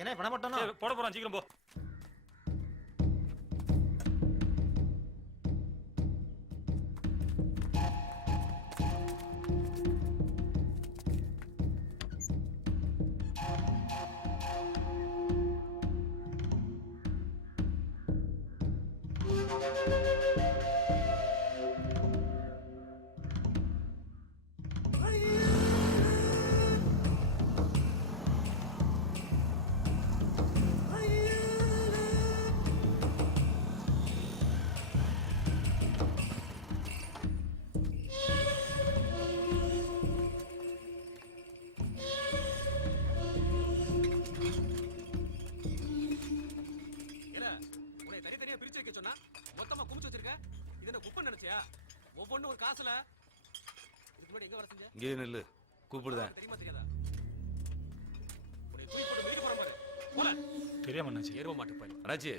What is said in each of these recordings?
என்ன பண்ண மாட்டோம், போட போறோம், சீக்கிரம் போ. மொத்தமா குமிச்சு வச்சிருக்க. இது என்ன குப்பை நினைச்சியா? ஒவ்வொன்றும் ஒரு காசுல. இதுக்கு முன்னாடி எங்க வர செஞ்ச? இங்கே நில்லு, கூப்பிடுதேன். தெரியுமா தெரியாதா? உன்னை தூக்கி போட்டு மீறி போற மாதிரி. போல. தெரியாம அண்ணாச்சி. ஏறுவ மாட்டு போய். அண்ணாச்சி.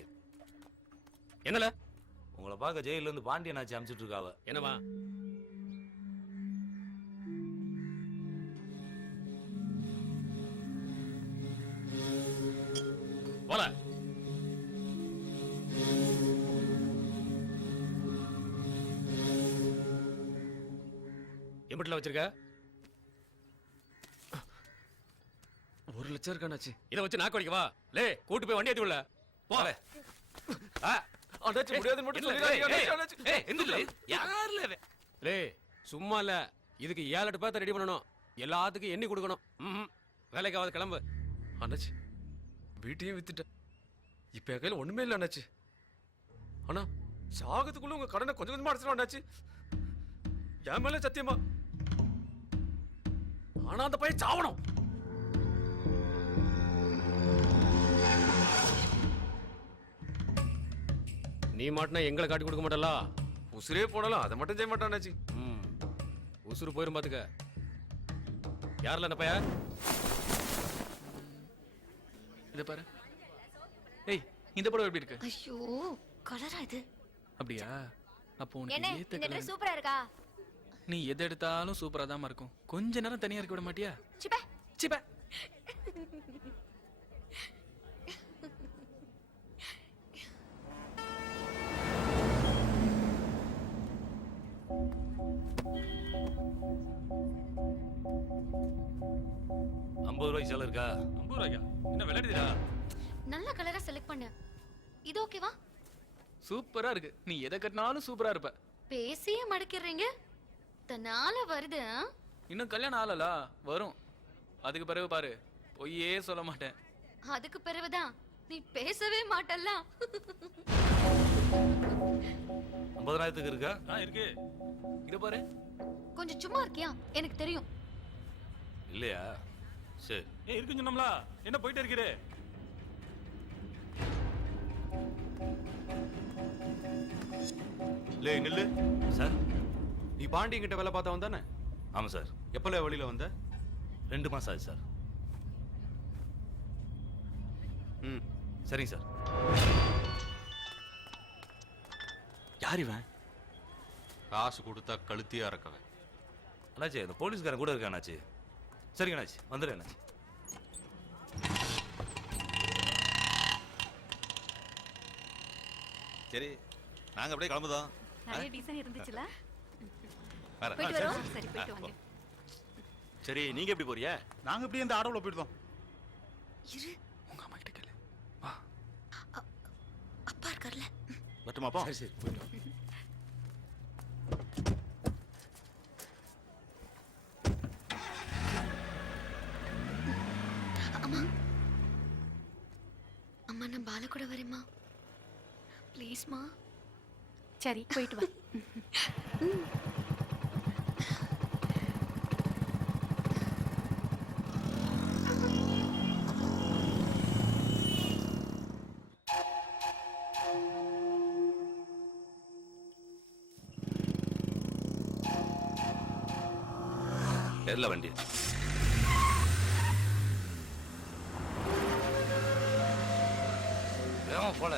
என்னல? உங்களை பார்க்க ஜெயில இருந்து பாண்டியன் ஆச்சி அனுப்பிச்சிட்டு இருக்காவ. என்னவா? போல. எம்பிட்டுல வச்சிருக்க? 1 லட்சம் இருக்கானாச்சு. இதை வச்சு நாக்கு வடிக்கவா? லே, கூட்டு போய் வண்டி ஏத்தி உள்ள. போல. அண்ணாச்சி முடியாதுன்னு மட்டும் சொல்லிடாதீங்க அண்ணாச்சி. ஏய், எந்திரல. யார்ல இவன்? லே, சும்மா இல்ல. இதுக்கு 7-8 பேர்த்த ரெடி பண்ணனும். எல்லாத்துக்கும் எண்ணி கொடுக்கணும். வேலைக்காவது கிளம்பு. அண்ணாச்சி, வீட்டையும் வித்துட்டேன். இப்ப என் கையில ஒண்ணுமே இல்ல அண்ணாச்சி. அண்ணா, சாகத்துக்குள்ள உங்க கடனை கொஞ்சம் கொஞ்சமா அடைச்சிடும் அண்ணாச்சி. என் மேல சத்தியமா. ஆனா அந்த பையன் சாவணும். நீ மாட்டினா எங்களை காட்டி கொடுக்க மாட்டல. உசுரே போனாலும் அதை மட்டும் செய்ய மாட்டான் அண்ணாச்சி. உசுறு போயிரும் பாத்துக்க. யாரில் அந்த பையன்? இத பாரு. ஏய், இந்த படம் எப்படி இருக்கு? ஐயோ, கலரா இது. அப்படியா? அப்போ உனக்கு என்ன ஏத்த இந்த கலர். Dress சூப்பரா இருக்கா? நீ எதை எடுத்தாலும் சூப்பரா தான் இருக்கும். கொஞ்ச நேரம் தனியா இருக்க விட மாட்டியா? சிப்ப சிப்ப. ₹50 செலவு இருக்கா? ₹50 என்ன விளையாடுதா? நல்ல கலரா செலக்ட் பண்ணு. இது ஓகேவா? சூப்பரா இருக்கு. நீ எதை கட்டினாலும் சூப்பரா இருப்ப. பேசியே மடக்கிறீங்க. தன்னால வருது. இன்னும் கல்யாணம் ஆகலல, வரும். அதுக்கு பிறகு பாரு, பொய்யே சொல்ல மாட்டேன். அதுக்கு பிறகுதான் நீ பேசவே மாட்டல்ல. 50,000க்கு இருக்கா? இருக்கு. இத பாரு. கொஞ்சம் சும்மா இருக்கியா? எனக்கு தெரியும். இல்லையா? சரி. இருக்குன்னு சொன்னோம்ல. என்ன போயிட்டே இருக்கிறே? லே நில்லு. சார், நீ பாண்டியன் கிட்ட வேலை பார்த்தவன் தானே? ஆமா சார். எப்பல வெளியில வந்த? 2 மாசம் ஆச்சு சார். சரிங்க சார். யார் இவன்? காசு கொடுத்தா கழுத்தியா இருக்கவன். அண்ணாச்சி, அந்த போலீஸ்காரன் கூட இருக்கா அண்ணாச்சி. சரிங்க அண்ணாச்சி, வந்துடுறேன் அண்ணாச்சி. சரி, நாங்க அப்படியே கிளம்புதோம். நிறைய டிசைன் இருந்துச்சுல. வரேன். போயிட்டு வரோம். சரி, போயிட்டு வாங்க. சரி, நீங்க எப்படி போறிய? நாங்க இப்படி இந்த ஆடோல போயிட்டோம். இரு, உங்க அம்மா கிட்ட கேளு. வா. அப்பா இருக்கார்ல. மட்டுமாப்பா? சரி சரி, போயிட்டு. அம்மா, அம்மா நான் பால கூட வரேம்மா. ப்ளீஸ்மா. சரி, போயிட்டு வா. எல்ல வண்டி. வேகமா போல.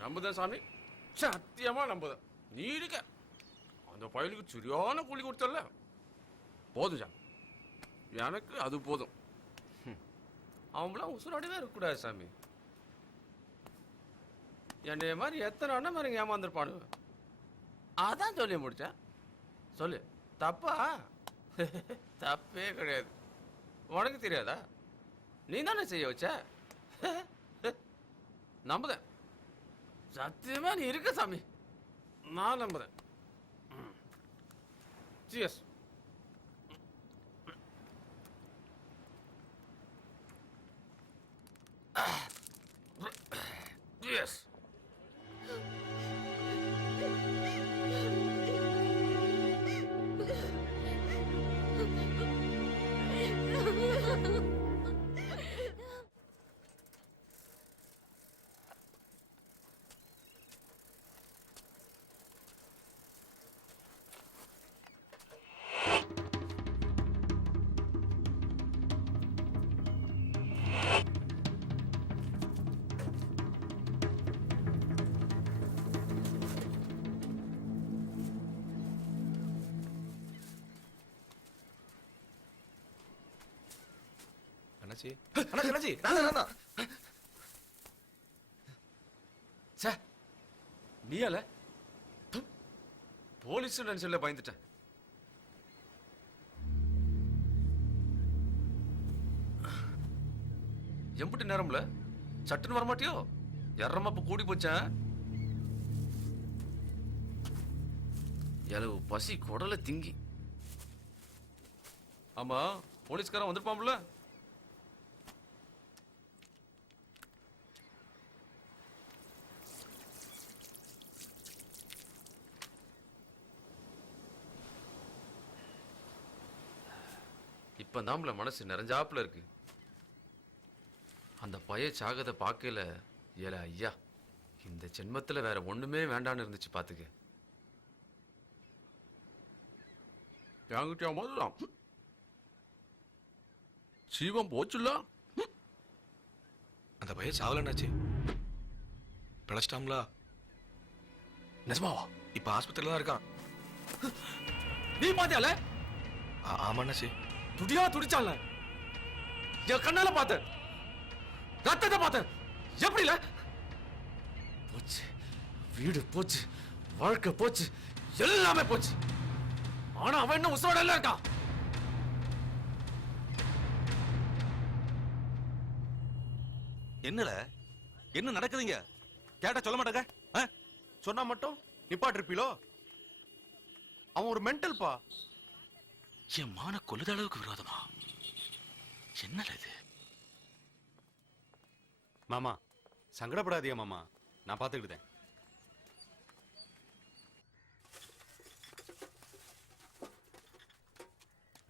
நம்புதேன் சாமி, சத்தியமா நம்புதேன். நீ இருக்க அந்த பயலுக்கு சரியான கூலி கொடுத்தல, போதும் சாமி, எனக்கு அது போதும். அவங்களாம் உசுராடவே இருக்கக்கூடாது சாமி. என்னைய மாதிரி எத்தனை அண்ணன் மாதிரி ஏமாந்துருப்பானு, அதான் சொல்லி முடிச்சேன். சொல்லு, தப்பா? தப்பே கிடையாது. உனக்கு தெரியாதா? நீ தானே செய்ய வச்ச. நம்புதேன், சத்தியமா நீ இருக்க சாமி, நான் நம்புறேன். சியர்ஸ். சியர்ஸ். அண்ணாச்சி, அண்ணாச்சி, நான் சே, நீயால போலீஸ் நினைச்சல பயந்துட்டேன். எம்பிட்டு நேரம்ல சட்டுன்னு வரமாட்டியோ? எறமப்ப கூடி போச்சேன். எலவு பசி குடல திங்கி. ஆமா, போலீஸ்காரன் வந்திருப்பான்ல? இப்ப நாமல மனசு நிறைஞ்சாப்புல இருக்கு. அந்த பய சாகத பார்க்கல. ஏல ஐயா, இந்த ஜென்மத்துல வேற ஒண்ணுமே வேண்டான்னு இருந்துச்சு பாத்துக்க. என்கிட்ட முதலாம் சீவம் போச்சுல்ல. அந்த பையன் சாவலண்ணாச்சி, பிழைச்சிட்டாங்களா? நிஜமாவா? இப்ப ஆஸ்பத்திரியில தான் இருக்கான். நீ பாத்தியால? ஆமாண்ணாச்சி. துடியா துடிச்சால, என் கண்ணால பார்த்தேன், ரத்தத்தை பார்த்தேன். எப்படில? போச்சு, வீடு போச்சு, வாழ்க்கை போச்சு, எல்லாமே போச்சு. ஆனா அவன் என்ன உசுரோட எல்லாம் இருக்கான். என்னல என்ன நடக்குதுங்க? கேட்டா சொல்ல மாட்டாங்க. சொன்னா மட்டும் நிப்பாட்டிருப்பீளோ? அவன் ஒரு மென்டல் பா. என் மான கொல்லுத அளவுக்கு விரோதமா? என்னல இது? மாமா, சங்கடப்படாதீங்க மாமா, நான் பார்த்துக்கிட்டேன்.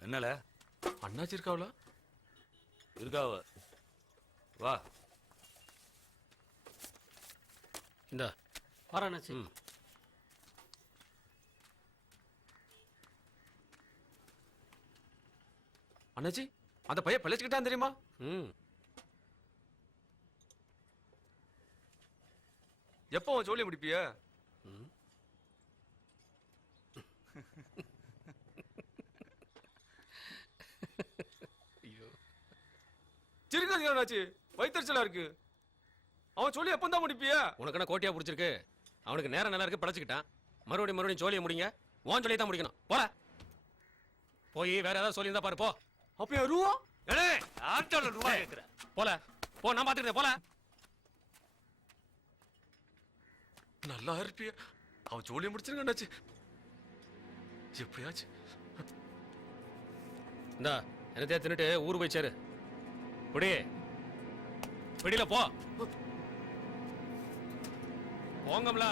என்னல அண்ணாச்சி இருக்காவல? இருக்காவ, வா. இந்த வரேண்ணாச்சி. அண்ணாச்சி, அந்த பையன் பிழைச்சுக்கிட்டான் தெரியுமா? எப்போ அவன் ஜோலியை முடிப்பிய? சிரிக்காதீங்க அண்ணாச்சி, வயிற்றுச்சலா இருக்கு. அவன் சொல்லி எப்பந்தான் முடிப்பிய? உனக்கு என்ன கோட்டியா பிடிச்சிருக்கு? அவனுக்கு நேரம் நல்லா இருக்கு, படைச்சுக்கிட்டான். மறுபடியும் சோழியை முடிங்க. உன் சொல்லி தான் முடிக்கணும் போல போய் வேற ஏதாவது சொல்லியிருந்தா பாரு போ அப்ப என் ரூபா ஆட்டோல ரூபா கேட்குற போல போ நான் பாத்துக்கிறேன் போல நல்லா இருப்பிய அவன் ஜோலியை முடிச்சிருங்க அண்ணாச்சி எப்படியாச்சு இந்தா என்னத்தையா தின்னுட்டு ஊரு போய் சேரு பிடி பிடியில போ போங்கம்ல